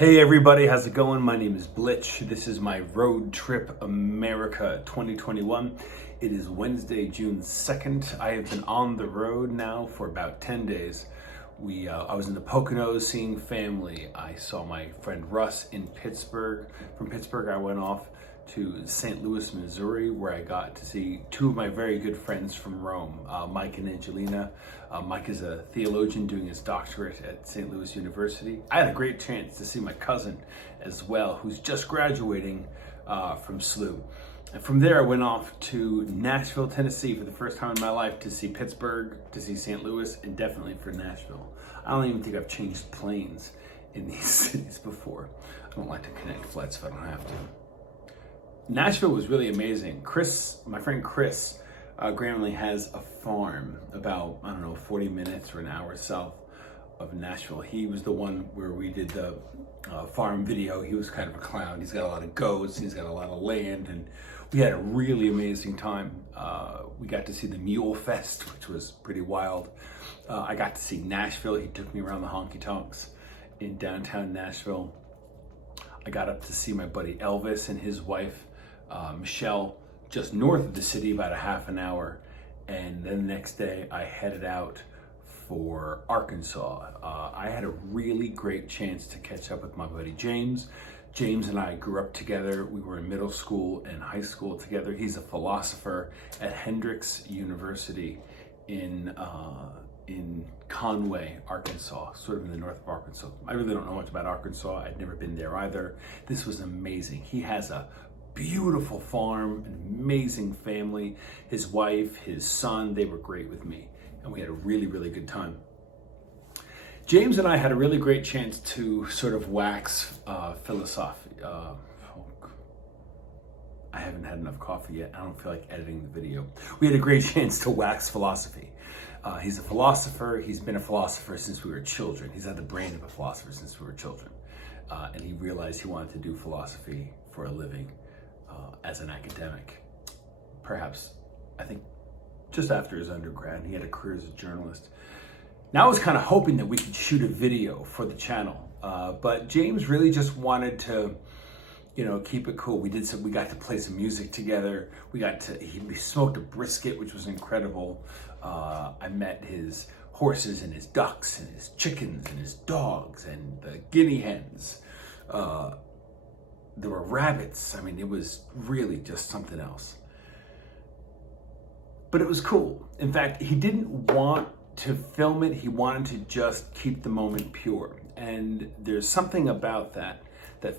Hey everybody, how's it going? My name is Blitch. This is my Road Trip America 2021. It is Wednesday, June 2nd. I have been on the road now for about 10 days. I was in the Poconos seeing family. I saw my friend Russ in Pittsburgh. From Pittsburgh, I went off to St. Louis, Missouri, where I got to see two of my very good friends from Rome, Mike and Angelina. Mike is a theologian doing his doctorate at St. Louis University. I had a great chance to see my cousin as well, who's just graduating from SLU. And from there, I went off to Nashville, Tennessee for the first time in my life to see Pittsburgh, to see St. Louis, and definitely for Nashville. I don't even think I've changed planes in these cities before. I don't like to connect flights if I don't have to. Nashville was really amazing. My friend Chris Gramley has a farm about, 40 minutes or an hour south of Nashville. He was the one where we did the farm video. He was kind of a clown. He's got a lot of goats, he's got a lot of land, and we had a really amazing time. We got to see the Mule Fest, which was pretty wild. I got to see Nashville. He took me around the honky tonks in downtown Nashville. I got up to see my buddy Elvis and his wife, Michelle, just north of the city, about a half an hour. And then the next day I headed out for Arkansas. I had a really great chance to catch up with my buddy James. James and I grew up together. We were in middle school and high school together. He's a philosopher at Hendrix University in Conway, Arkansas, sort of in the north of Arkansas. I really don't know much about Arkansas. I'd never been there either. This was amazing. He has a beautiful farm, an amazing family. His wife, his son, they were great with me. And we had a really, really good time. James and I had a really great chance to sort of wax philosophy. I haven't had enough coffee yet. I don't feel like editing the video. We had a great chance to wax philosophy. He's a philosopher. He's been a philosopher since we were children. He's had the brain of a philosopher since we were children. And he realized he wanted to do philosophy for a living as an academic. Perhaps, I think, just after his undergrad. He had a career as a journalist. Now I was kind of hoping that we could shoot a video for the channel. But James really just wanted to, keep it cool. We got to play some music together. We smoked a brisket, which was incredible. I met his horses and his ducks and his chickens and his dogs and the guinea hens. There were rabbits. It was really just something else. But it was cool. In fact, he didn't want to film it. He wanted to just keep the moment pure. And there's something about that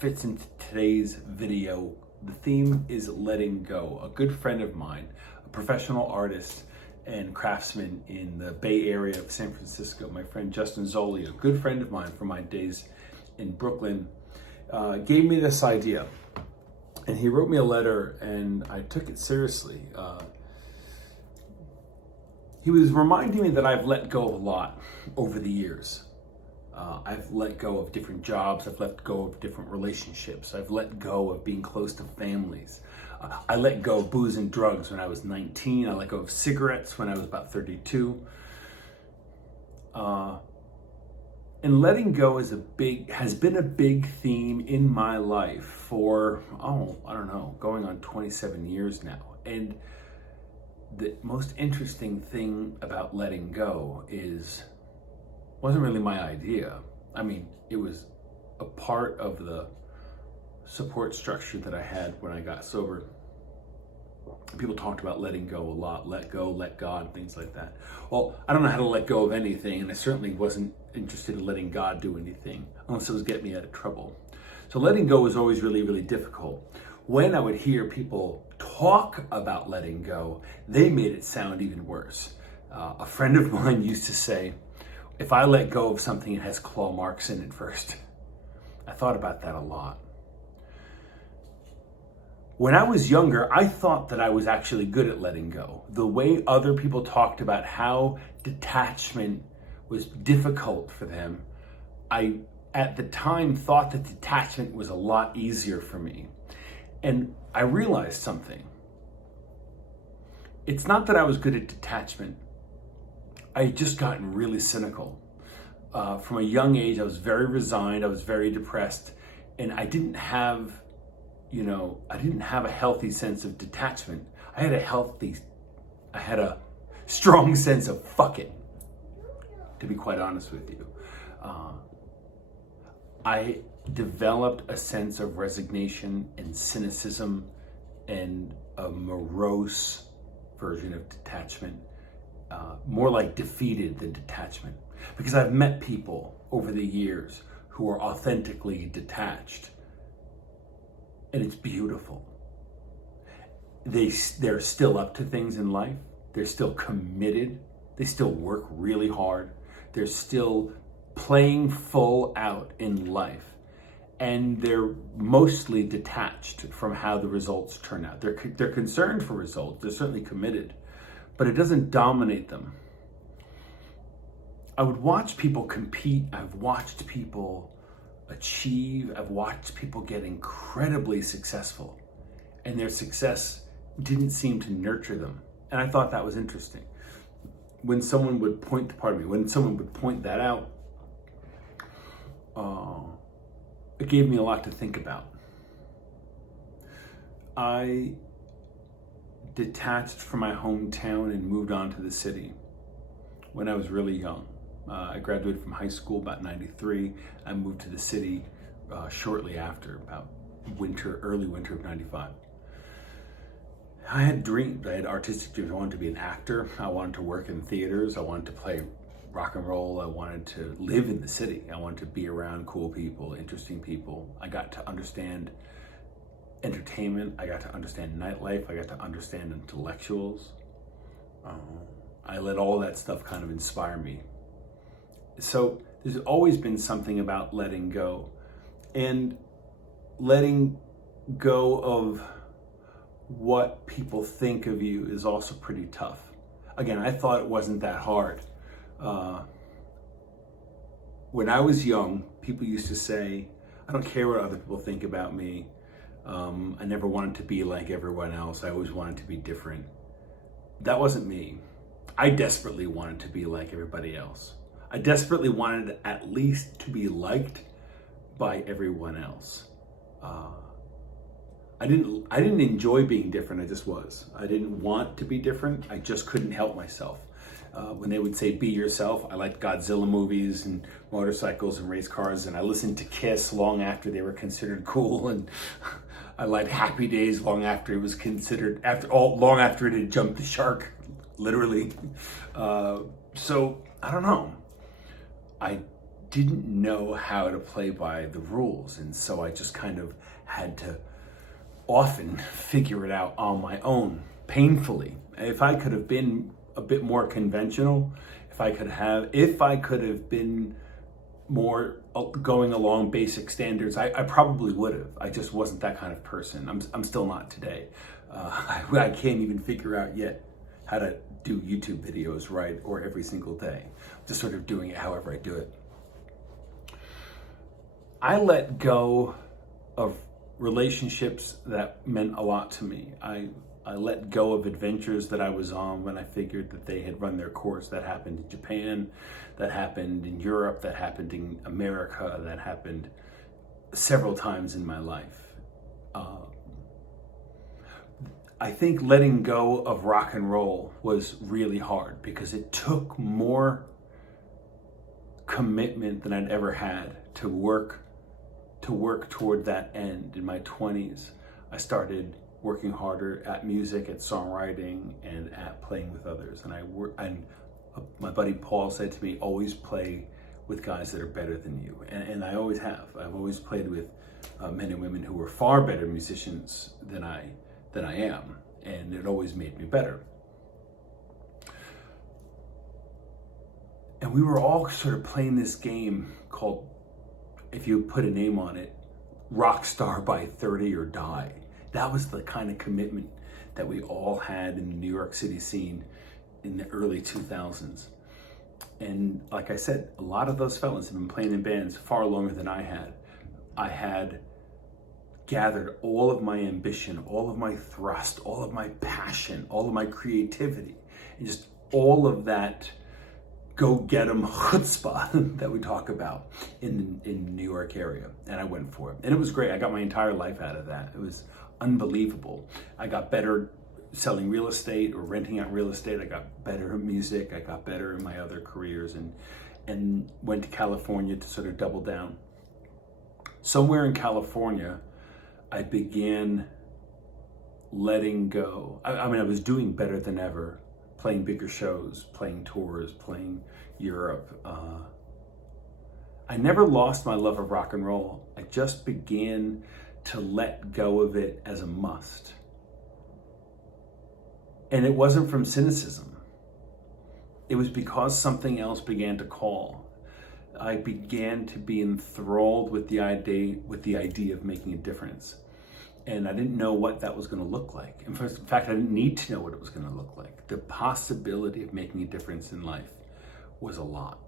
fits into today's video. The theme is letting go. A good friend of mine, a professional artist and craftsman in the Bay Area of San Francisco, my friend Justin Zoli, a good friend of mine from my days in Brooklyn, gave me this idea. And he wrote me a letter and I took it seriously. He was reminding me that I've let go of a lot over the years. I've let go of different jobs. I've let go of different relationships. I've let go of being close to families. I let go of booze and drugs when I was 19. I let go of cigarettes when I was about 32. And letting go has been a big theme in my life for, going on 27 years now. And the most interesting thing about letting go wasn't really my idea. It was a part of the support structure that I had when I got sober. People talked about letting go a lot, let go, let God, things like that. Well, I don't know how to let go of anything, and I certainly wasn't interested in letting God do anything unless it was getting me out of trouble. So letting go was always really, really difficult. When I would hear people talk about letting go, they made it sound even worse. A friend of mine used to say, if I let go of something, it has claw marks in it first. I thought about that a lot. When I was younger, I thought that I was actually good at letting go. The way other people talked about how detachment was difficult for them, I, at the time, thought that detachment was a lot easier for me. And I realized something. It's not that I was good at detachment. I had just gotten really cynical. From a young age, I was very resigned. I was very depressed, and I didn't have a healthy sense of detachment. I had a strong sense of fuck it, to be quite honest with you. I developed a sense of resignation and cynicism and a morose version of detachment, more like defeated than detachment. Because I've met people over the years who are authentically detached, and it's beautiful. They're still up to things in life. They're still committed. They still work really hard. They're still playing full out in life. And they're mostly detached from how the results turn out. They're concerned for results. They're certainly committed, but it doesn't dominate them. I would watch people compete. I've watched people achieve. I've watched people get incredibly successful, and their success didn't seem to nurture them. And I thought that was interesting. When someone would point that out, it gave me a lot to think about. I detached from my hometown and moved on to the city when I was really young. I graduated from high school about 93. I moved to the city shortly after, about early winter of 95. I had dreams. I had artistic dreams. I wanted to be an actor. I wanted to work in theaters. I wanted to play rock and roll. I wanted to live in the city. I wanted to be around cool people, interesting people. I got to understand entertainment. I got to understand nightlife. I got to understand intellectuals. I let all that stuff kind of inspire me. So there's always been something about letting go. And letting go of what people think of you is also pretty tough. Again, I thought it wasn't that hard. When I was young, people used to say, I don't care what other people think about me. I never wanted to be like everyone else. I always wanted to be different. That wasn't me. I desperately wanted to be like everybody else. I desperately wanted at least to be liked by everyone else. I didn't enjoy being different. I just was. I didn't want to be different. I just couldn't help myself. When they would say be yourself, I liked Godzilla movies and motorcycles and race cars, and I listened to Kiss long after they were considered cool, and I liked Happy Days long after it was considered long after it had jumped the shark, literally. So I don't know. I didn't know how to play by the rules, and so I just kind of had to often figure it out on my own, painfully. If I could have been a bit more conventional, if I could have been more going along basic standards, I probably would have. I just wasn't that kind of person. I'm still not today. I can't even figure out yet how to do YouTube videos right or every single day. Just sort of doing it however I do it. I let go of relationships that meant a lot to me. I let go of adventures that I was on when I figured that they had run their course. That happened in Japan, that happened in Europe, that happened in America, that happened several times in my life. I think letting go of rock and roll was really hard because it took more commitment than I'd ever had to work toward that end. In my 20s, I started working harder at music, at songwriting, and at playing with others. And my buddy Paul said to me, always play with guys that are better than you. And I always have. I've always played with men and women who were far better musicians than I am. And it always made me better. And we were all sort of playing this game called, if you put a name on it, Rockstar by 30 or Die. That was the kind of commitment that we all had in the New York City scene in the early 2000s. And like I said, a lot of those fellas have been playing in bands far longer than I had. I had gathered all of my ambition, all of my thrust, all of my passion, all of my creativity, and just all of that go-get-em chutzpah that we talk about in the New York area. And I went for it. And it was great. I got my entire life out of that. It was unbelievable. I got better selling real estate or renting out real estate. I got better at music. I got better in my other careers, and went to California to sort of double down. Somewhere in California, I began letting go. I was doing better than ever, playing bigger shows, playing tours, playing Europe. I never lost my love of rock and roll. I just began to let go of it as a must. And it wasn't from cynicism. It was because something else began to call. I began to be enthralled with the idea of making a difference. And I didn't know what that was going to look like. In fact, I didn't need to know what it was going to look like. The possibility of making a difference in life was a lot.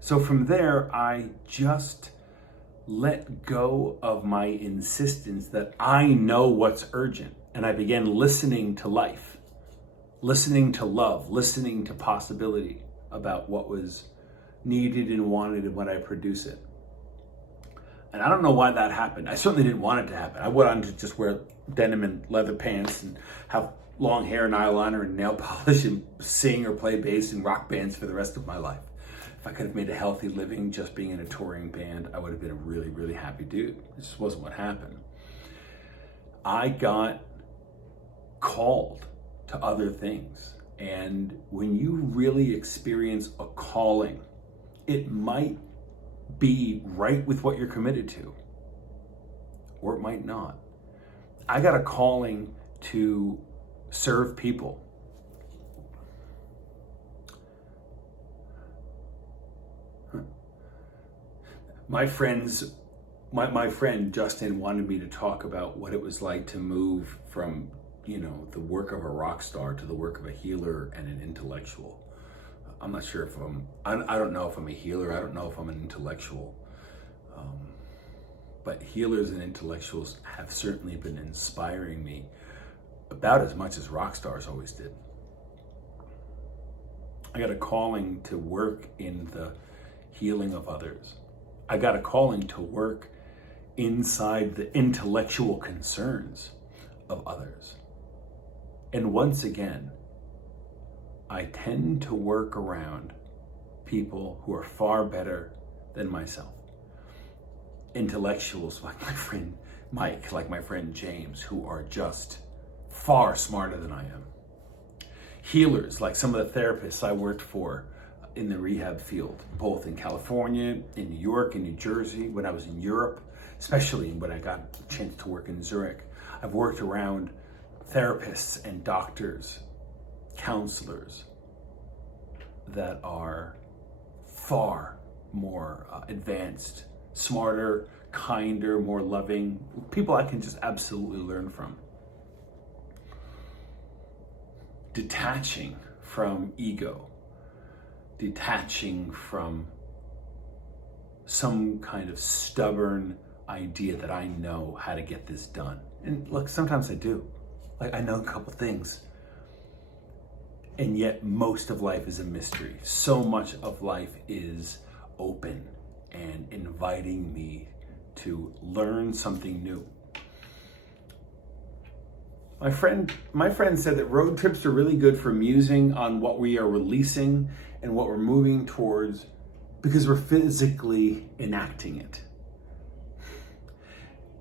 So from there, I just let go of my insistence that I know what's urgent. And I began listening to life, listening to love, listening to possibility about what was needed and wanted and when I produce it. And I don't know why that happened. I certainly didn't want it to happen. I went on to just wear denim and leather pants and have long hair and eyeliner and nail polish and sing or play bass in rock bands for the rest of my life. If I could have made a healthy living just being in a touring band, I would have been a really, really happy dude. It just wasn't what happened. I got called to other things. And when you really experience a calling, it might be right with what you're committed to, or it might not. I got a calling to serve people. My friend Justin wanted me to talk about what it was like to move from, the work of a rock star to the work of a healer and an intellectual. I'm not sure if I don't know if I'm a healer. I don't know if I'm an intellectual. But healers and intellectuals have certainly been inspiring me about as much as rock stars always did. I got a calling to work in the healing of others. I got a calling to work inside the intellectual concerns of others. And once again, I tend to work around people who are far better than myself. Intellectuals like my friend Mike, like my friend James, who are just far smarter than I am. Healers, like some of the therapists I worked for in the rehab field, both in California, in New York, in New Jersey, when I was in Europe, especially when I got a chance to work in Zurich. I've worked around therapists and doctors, counselors that are far more advanced, smarter, kinder, more loving, people I can just absolutely learn from. Detaching from ego, detaching from some kind of stubborn idea that I know how to get this done. And look, sometimes I do. Like, I know a couple things. And yet most of life is a mystery. So much of life is open and inviting me to learn something new. My friend said that road trips are really good for musing on what we are releasing and what we're moving towards because we're physically enacting it.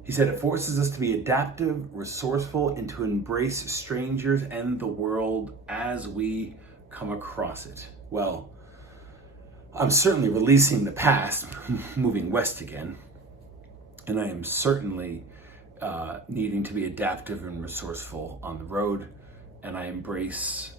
He said it forces us to be adaptive, resourceful, and to embrace strangers and the world as we come across it. Well, I'm certainly releasing the past, moving west again, and I am certainly needing to be adaptive and resourceful on the road, and I embrace,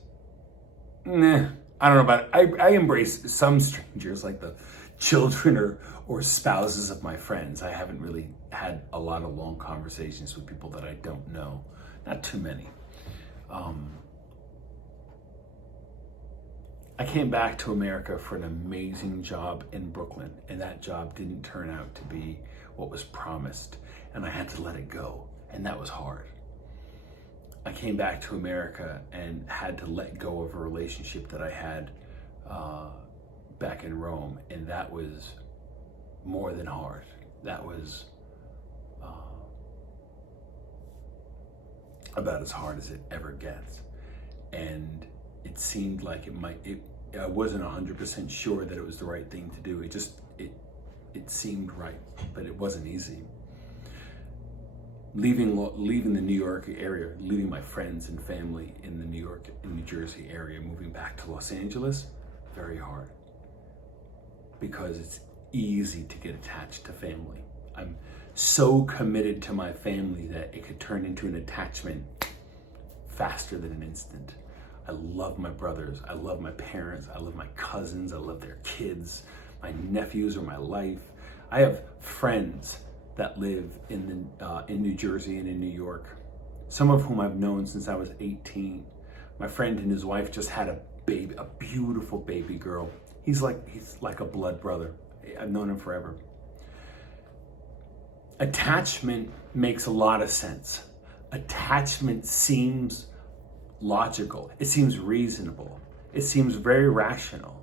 I don't know about it. I embrace some strangers, like the children or spouses of my friends. I haven't really had a lot of long conversations with people that I don't know. Not too many. I came back to America for an amazing job in Brooklyn, and that job didn't turn out to be what was promised, and I had to let it go, and that was hard. I came back to America and had to let go of a relationship that I had back in Rome, and that was more than hard. That was about as hard as it ever gets. And it seemed like I wasn't 100% sure that it was the right thing to do. It seemed right, but it wasn't easy. Leaving the New York area, leaving my friends and family in the New York and New Jersey area, moving back to Los Angeles, very hard. Because it's easy to get attached to family. I'm so committed to my family that it could turn into an attachment faster than an instant. I love my brothers, I love my parents, I love my cousins, I love their kids. My nephews are my life. I have friends that live in New Jersey and in New York, some of whom I've known since I was 18. My friend and his wife just had a baby, a beautiful baby girl. He's like a blood brother. I've known him forever. Attachment makes a lot of sense. Attachment seems logical. It seems reasonable. It seems very rational.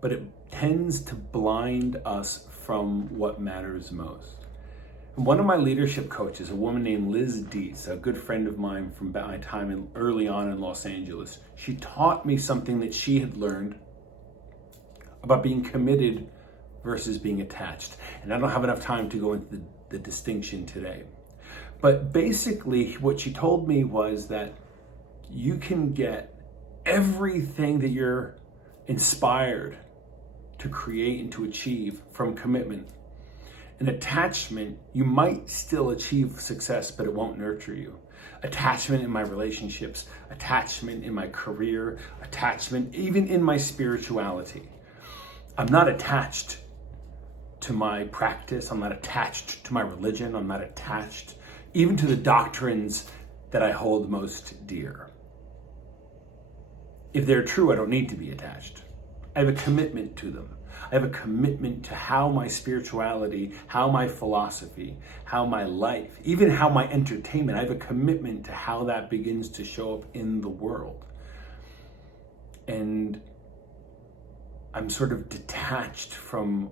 But it tends to blind us from what matters most. And one of my leadership coaches, a woman named Liz Dietz, a good friend of mine from my time early on in Los Angeles, she taught me something that she had learned about being committed versus being attached. And I don't have enough time to go into the distinction today. But basically what she told me was that you can get everything that you're inspired to create and to achieve from commitment. An attachment, you might still achieve success, but it won't nurture you. Attachment in my relationships, attachment in my career, attachment even in my spirituality. I'm not attached to my practice. I'm not attached to my religion. I'm not attached even to the doctrines that I hold most dear. If they're true, I don't need to be attached. I have a commitment to them. I have a commitment to how my spirituality, how my philosophy, how my life, even how my entertainment, I have a commitment to how that begins to show up in the world. And I'm sort of detached from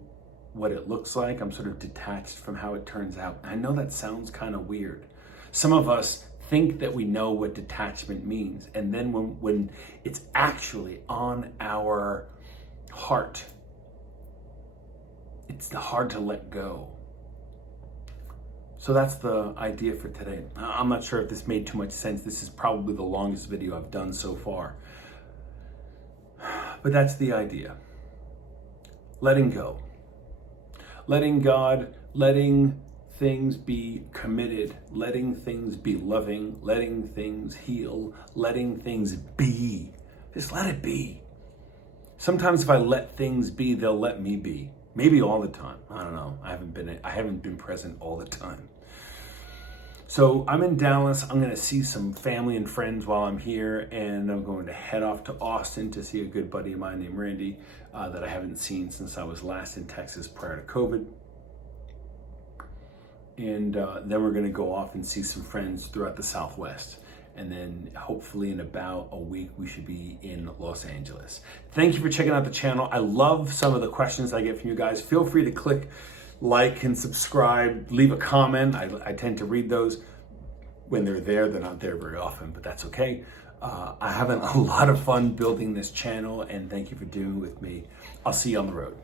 what it looks like. I'm sort of detached from how it turns out. I know that sounds kind of weird. Some of us think that we know what detachment means. And then when it's actually on our heart, it's hard to let go. So that's the idea for today. I'm not sure if this made too much sense. This is probably the longest video I've done so far. But that's the idea. Letting go. Letting God, letting things be committed, letting things be loving, letting things heal, letting things be. Just let it be. Sometimes if I let things be, they'll let me be. Maybe all the time. I don't know. I haven't been present all the time. So I'm in Dallas. I'm going to see some family and friends while I'm here, and I'm going to head off to Austin to see a good buddy of mine named Randy that I haven't seen since I was last in Texas prior to COVID. And then we're going to go off and see some friends throughout the Southwest. And then hopefully in about a week, we should be in Los Angeles. Thank you for checking out the channel. I love some of the questions I get from you guys. Feel free to click like and subscribe, leave a comment. I tend to read those when they're there. They're not there very often, but that's okay. I'm having a lot of fun building this channel, and thank you for doing it with me. I'll see you on the road.